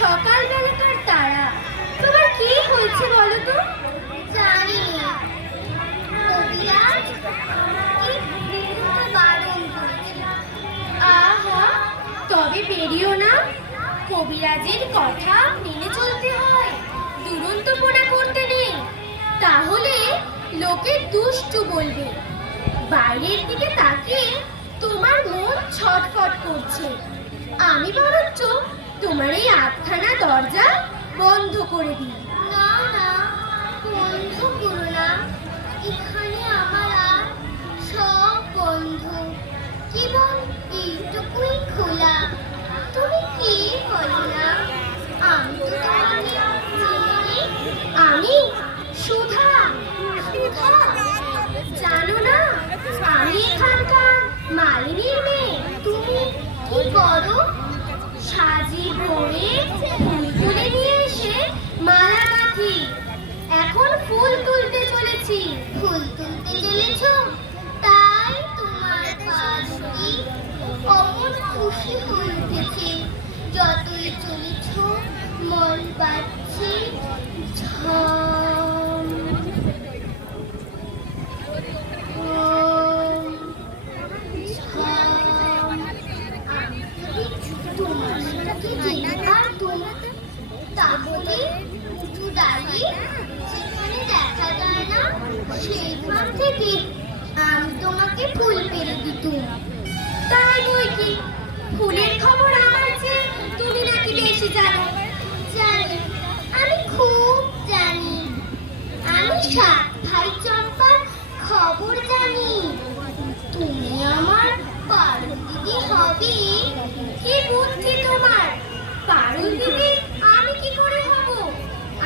সকাল সকালবেলাকার তারা। তোমার কি হয়েছে বলো তো? জানি আহা তবে বেরিও না। কবিরাজের কথা মেনে চলতে হয়। দুরন্ত পোনা করতে নেই। তাহলে লোকে দুষ্ট বলবে। বাইরের দিকে তাকিয়ে তোমার মন ছটফট করছে। আমি বরঞ্চ তোমার এই আটখানা দরজা বন্ধ করে দিই। না না, বন্ধ করো না। এখানে আমার সব বন্ধ। কেবল এইটুকুই খোলা। তুমি কে ফুল তুলে নিয়ে এসে মালা গাঁথি এখন ফুল তুলতে চলেছি। ফুল তুলতে চলেছ? তাই তোমার পাশি অমন খুশি হয়ে উঠেছে। যতই চলেছ, মন পাচ্ছে ঝম বেশি আমি খুব জানি। আমি সাত ভাই খবর জানি। তুমি আমার পারো দিদি হবে? কি বুদ্ধি তোমার? পারুল আমি কি করে হব?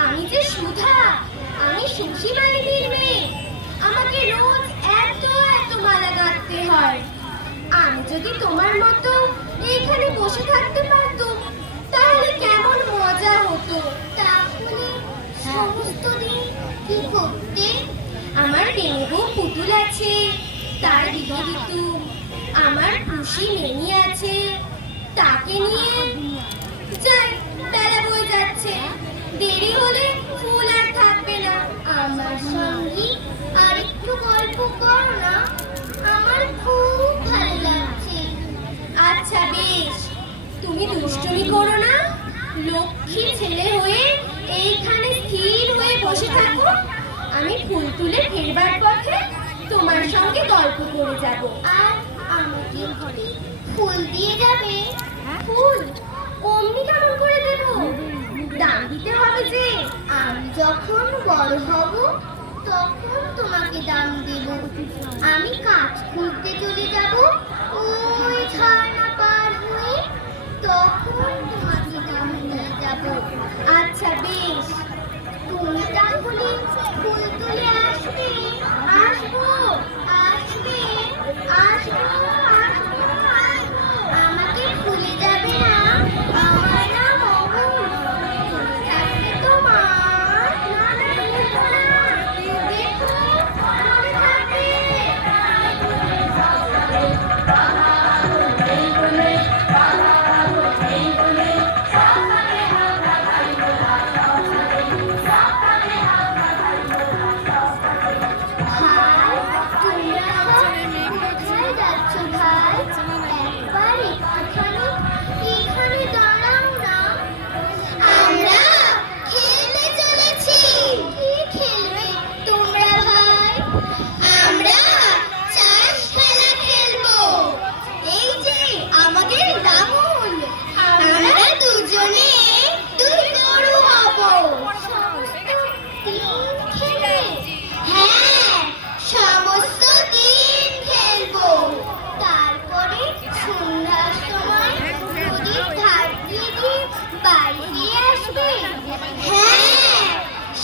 আমি যে সুধা, আমি সুশী মালিনীর মেয়ে। আমাকে রোজ এত এত মালা গাঁথতে হয়। আমি যদি তোমার মতো এইখানে বসে থাকতে পারতুম তাহলে কেমন মজা হতো? তাহলে সমস্ত দিন কি করতে? আমার বউ পুতুল আছে, তার ঋতু আমার খুশি মেনি আছে, তাকে নিয়ে যাই, বেলা বয়ে যাচ্ছে। দেরি হলে ফুল আর থাকবে না। আমার সঙ্গে আরেকটু গল্প কর না, আমার খুব ভালো লাগছে। আচ্ছা বেশ। তুমি দুষ্টুমি করো না। লক্ষ্মী ছেলে হয়ে এইখানে স্থির হয়ে বসে থাকো। আমি ফুল তুলে ফেরবার পথে তোমার সঙ্গে গল্প করে যাব। আর আমাকে একটি ফুল দিয়ে যাবে। ফুল? অমনি কেমন করে দেব? দাম দিতে হবে যে আমি যখন বড় হব তখন তোমাকে দাম দেব। আমি কাজ খুঁজতে চলে যাব। ওই ঝর্ণা পার হয়ে তখন তোমাকে দাম দিয়ে যাব আচ্ছা বেশ। তুমি তাহলে ফুল তুলে আসব।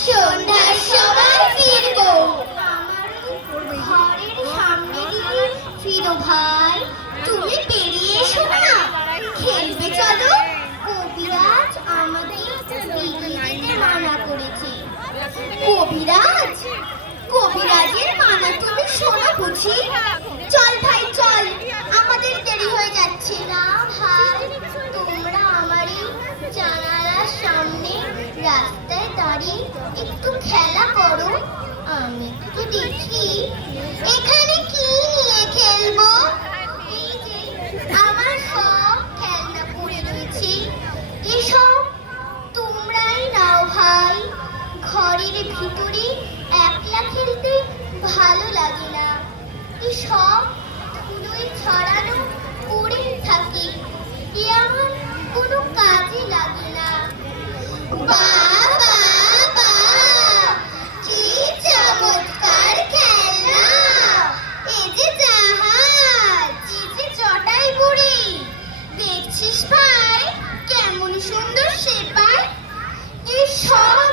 সন্ধ্যার সময় ফিরবো। ঘরের সামনে দিয়ে ফিরো ভাই। তুমি বেরিয়ে এসো না। খেলবে চলো। কবিরাজ আমাদের বেরিয়ে মানা করেছে। কবিরাজ? কবিরাজের মানা তুমি শোনো বুঝি। চল একটু খেলা করো। আমি একটু দেখি। এখানে কি নিয়ে খেলব? আমার সব খেলনা পড়ে রয়েছে। এসব তোমরাই নাও ভাই। ঘরের ভিতরে একলা খেলতে ভালো লাগে না। এসব ধুলোয় ছড়ানো পড়ে থাকে। এ আমার কোনো কাজে লাগে না। বা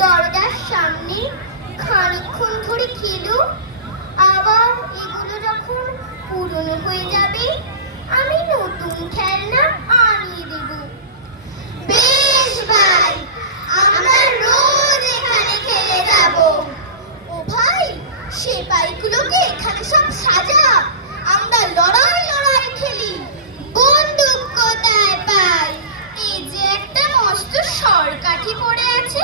দরজার সামনে খানিকক্ষণ ধরে খেলো। আবার এগুলো যখন পুরনো হয়ে যাবে, আমি নতুন খেলনা আনিয়ে দেবো। বেশ ভাই, আমরা রোজ এখানে খেলে যাব। ও ভাই, সে বাইকগুলোকে এখানে সব সাজা। আমরা লড়াই লড়াই খেলি। বন্দুক কোথায় পাই? এই যে একটা মস্ত সরকাঠি পড়ে আছে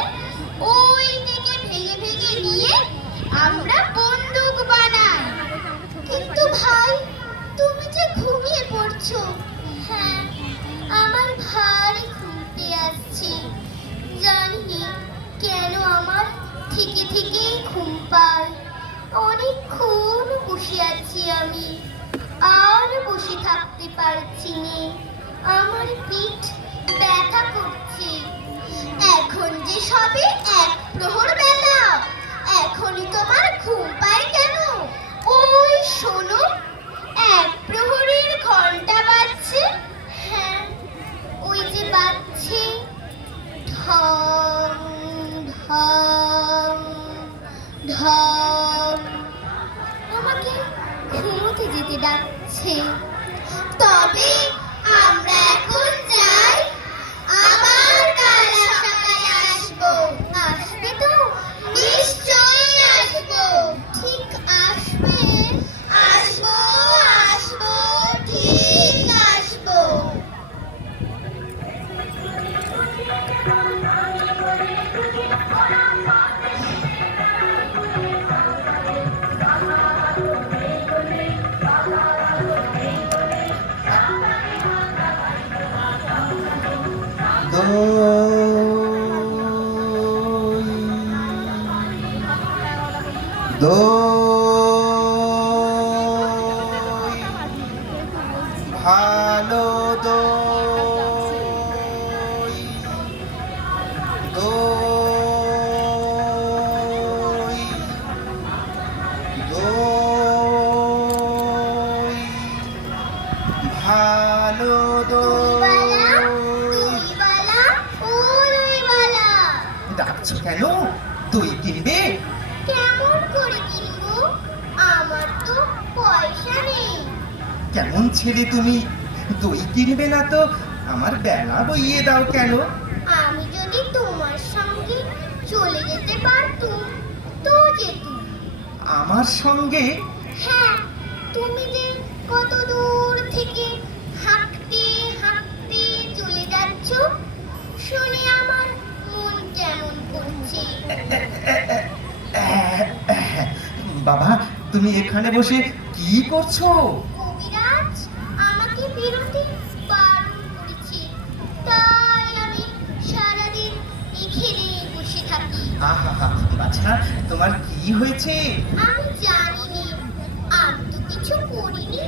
দই ভালো দই দই দই ভালো দই ডাকছো কেন? দই কিনবে কেমন করে কিনবো আমার তো পয়সা নেই কেমন ছেলে তুমি? দই কিনবে না তো? আমার বেলা বইয়ে দাও কেন? আমি যদি তোমার সঙ্গে চলে যেতে পারতুম তো যেতুম। আমার সঙ্গে? হ্যাঁ তুমি যে কত দূর থেকে হাঁটতে হাঁটতে চলে যাচ্ছ শুনে আমার মন কেমন করছে? বাবা তুমি এখানে বসে কি করছ? আহা বাছা তোমার কি হয়েছে? আমি জানিনি। আমি তো কিছু করিনি।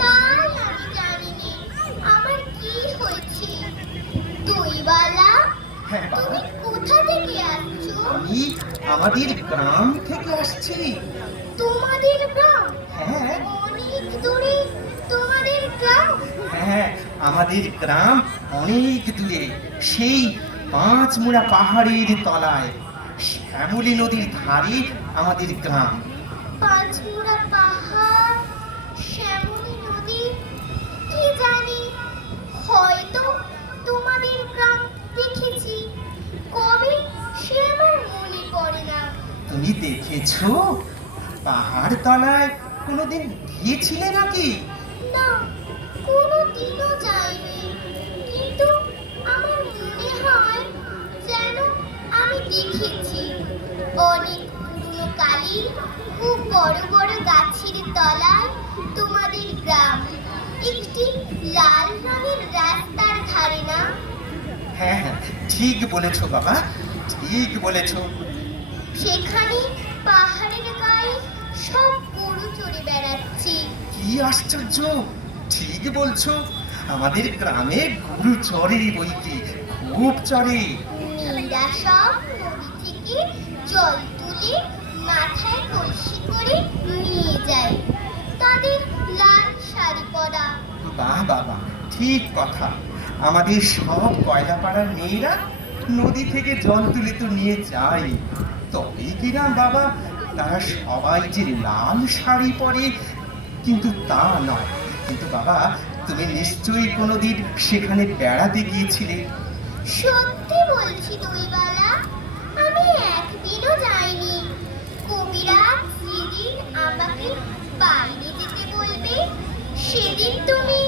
তাই আমি জানিনি। আমার কি হয়েছে? দইওয়ালা হ্যাঁ তুমি কোথা থেকে আসছো? আমি আমাদের গ্রাম থেকে আসছি। তোমাদের গ্রাম? হ্যাঁ। অনেক দূরে। তোমাদের গ্রাম? হ্যাঁ আমাদের গ্রাম অনেক দূরে। সেই পাঁচ মুড়া পাহাড়ের তলায়। শ্যামলী নদীর ধারে আমাদের গ্রাম। পাঁচমুড়া পাহাড় শ্যামলী নদী কি জানি? হয়তো তোমাদের গ্রাম দেখেছি। কবে সে আমার মনে পড়ে না? তুমি দেখেছ? পাহাড় তলায় কোনোদিন গিয়েছিলে নাকি? না কোনো দিনও যাইনি। কিন্তু আমি দেখেছি অনেক পুরনো কালীর খুব বড় বড় গাছের তলায় তোমাদের গ্রাম। একটি লাল রঙের রাস্তার ধারে না? হ্যাঁ হ্যাঁ ঠিক বলেছ বাবা ঠিক বলেছ। সেখানে পাহাড়ের গায়ে সব গরু চড়ে বেড়াচ্ছে। কি আশ্চর্য! ঠিক বলছো আমাদের গ্রামে গরু চড়ে বই কি খুব চড়ে। মেয়েরা সব নদী থেকে জল তুলে মাথায় কলসি করে নিয়ে যায় তাদের লাল শাড়ি পরা। বাহ বাবা ঠিক কথা। আমাদের সব কয়লা পাড়ার মেয়েরা নদী থেকে জল তুলে তো নিয়ে যায়। তবে কিনা বাবা? তারা সবাই যে লাল শাড়ি পরে কিন্তু তা নয়। কিন্তু বাবা তুমি নিশ্চয়ই কোনোদিন সেখানে বেড়াতে গিয়েছিলে? সত্যি? বলছি দুই বেলা আমি একদিনও যাইনি। কবিরাজ যেদিন আমাকে বাইরে যেতে বলবে সেদিন তুমি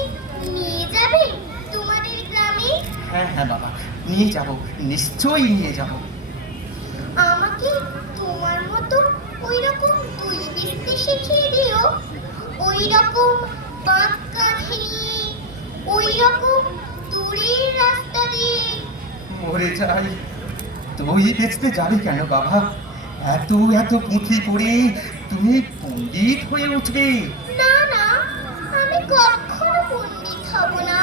নিয়ে যাবে তোমাদের গ্রামে? হ্যাঁ হ্যাঁ বাবা নিয়ে যাব নিশ্চয়ই নিয়ে যাব। আমাকে তোমার মতো ওই রকম দুই বেচতে শিখিয়ে দিও। ওই রকম বাঁক কাঁধে নিয়ে ওই রকম দূরের রাস্তা দিয়ে মরে যাই তুই বেচতে যাবে কেন বাবা? এত এত পুঁথি পড়ে তুমি পণ্ডিত হয়ে উঠবে। না না, আমি কখনো পণ্ডিত হব না।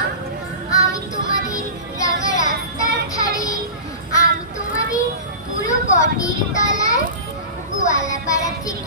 আমি তোমাদের রাঙা রাস্তার ধারে, আমি তোমাদের পুরো বটির তলায় গোয়ালাপাড়া থেকে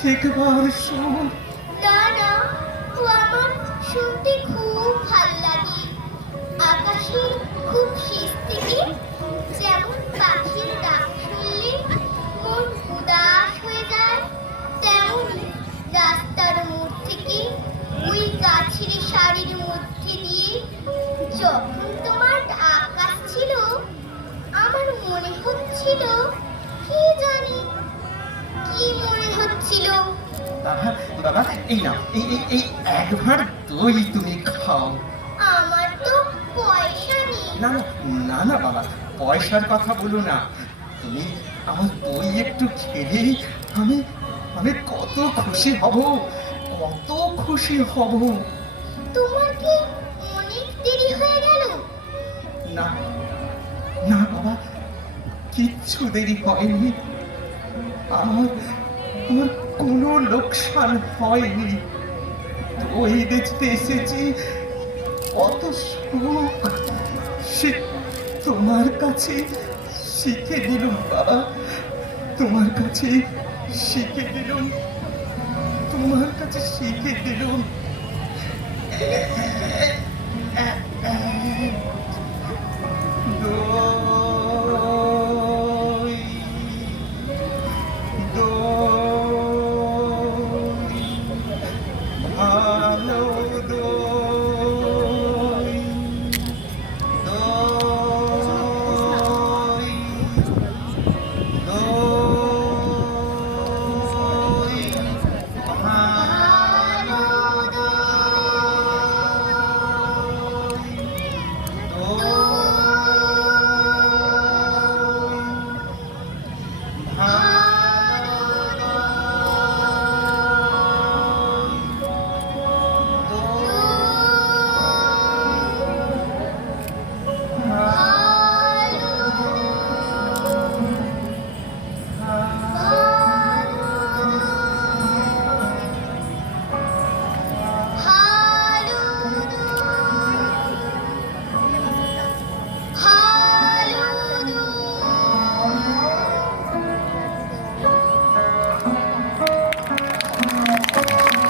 শেখবার সুর না ও আমার শুনতে খুব ভালো লাগে। আকাশের খুব শেষ থেকে যেমন পাখির ডাক শুনলে মন উদাস হয়ে যায় তেমনই রাস্তার মোড় থেকে ওই গাছের শাড়ির মধ্যে দিয়ে যখন তোমার আকাশ ছিল, আমার মনে হচ্ছিল, কি জানি কি মনে হচ্ছিল? এই না এই এই এই এক ভাঁড় দই তুমি খাও। আমার তো পয়সা নেই। না না, না বাবা পয়সার কথা বলো না। তুমি আমার দই একটু খেলেই আমি আমি কত খুশি হব কত খুশি হব। তোমার কি অনেক দেরি হয়ে গেল? না না বাবা কিচ্ছু দেরি হয়নি। আমার আমার কোনো লোকসান হয়নি। ওই দেখতে এসেছি কত সুখ সে তোমার কাছে শিখে দিলুম, বাবা। তোমার কাছে শিখে দিলুম, তোমার কাছে শিখে দিলুম। No. the